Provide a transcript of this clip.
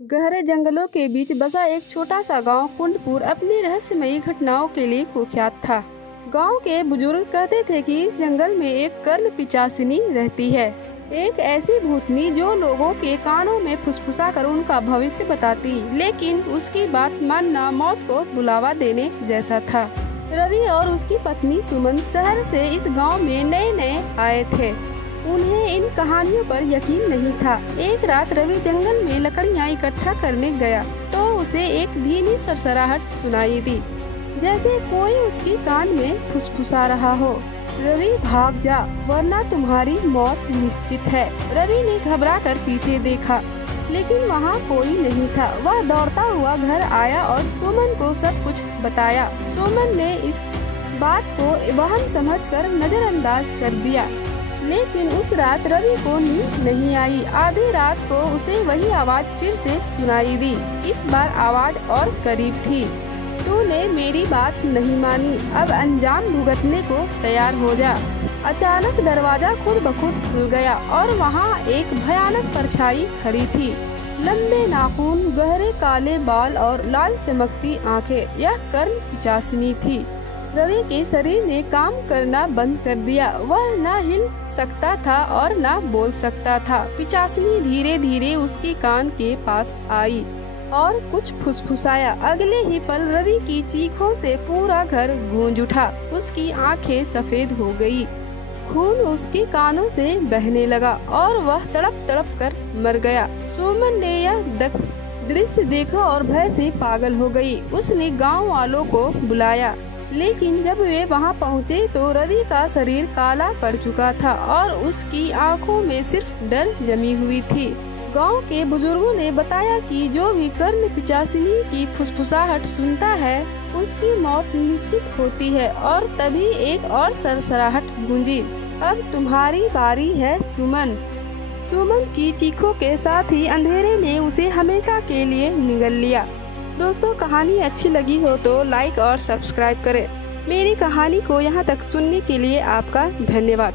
गहरे जंगलों के बीच बसा एक छोटा सा गांव कुंडपुर अपनी रहस्यमयी घटनाओं के लिए कुख्यात था। गांव के बुजुर्ग कहते थे कि इस जंगल में एक कर्ण पिशाचिनी रहती है, एक ऐसी भूतनी जो लोगों के कानों में फुसफुसा कर उनका भविष्य बताती, लेकिन उसकी बात मानना मौत को बुलावा देने जैसा था। रवि और उसकी पत्नी सुमन शहर से इस गांव में नए आए थे। उन्हें इन कहानियों पर यकीन नहीं था। एक रात रवि जंगल में लकड़ियां इकट्ठा करने गया तो उसे एक धीमी सरसराहट सुनाई दी, जैसे कोई उसकी कान में फुसफुसा रहा हो, रवि भाग जा वरना तुम्हारी मौत निश्चित है। रवि ने घबराकर पीछे देखा, लेकिन वहाँ कोई नहीं था। वह दौड़ता हुआ घर आया और सुमन को सब कुछ बताया। सुमन ने इस बात को वहम समझकर नजरअंदाज कर दिया, लेकिन उस रात रवि को नींद नहीं आई। आधी रात को उसे वही आवाज फिर से सुनाई दी। इस बार आवाज और करीब थी, तूने मेरी बात नहीं मानी, अब अंजाम भुगतने को तैयार हो जा। अचानक दरवाजा खुद ब खुद खुल गया और वहाँ एक भयानक परछाई खड़ी थी। लंबे नाखून, गहरे काले बाल और लाल चमकती आंखें। यह कर्ण पिशाचिनी थी। रवि के शरीर ने काम करना बंद कर दिया। वह न हिल सकता था और न बोल सकता था। पिशाचिनी धीरे धीरे उसके कान के पास आई और कुछ फुसफुसाया। अगले ही पल रवि की चीखों से पूरा घर गूंज उठा। उसकी आंखें सफेद हो गई, खून उसके कानों से बहने लगा और वह तड़प तड़प कर मर गया। सुमन ने यह दृश्य देखा और भय से पागल हो गई। उसने गांव वालों को बुलाया, लेकिन जब वे वहां पहुंचे तो रवि का शरीर काला पड़ चुका था और उसकी आंखों में सिर्फ डर जमी हुई थी। गांव के बुजुर्गों ने बताया कि जो भी कर्ण पिशाचिनी की फुसफुसाहट सुनता है उसकी मौत निश्चित होती है। और तभी एक और सरसराहट गूंजी, अब तुम्हारी बारी है सुमन। सुमन की चीखों के साथ ही अंधेरे ने उसे हमेशा के लिए निगल लिया। दोस्तों, कहानी अच्छी लगी हो तो लाइक और सब्सक्राइब करें। मेरी कहानी को यहाँ तक सुनने के लिए आपका धन्यवाद।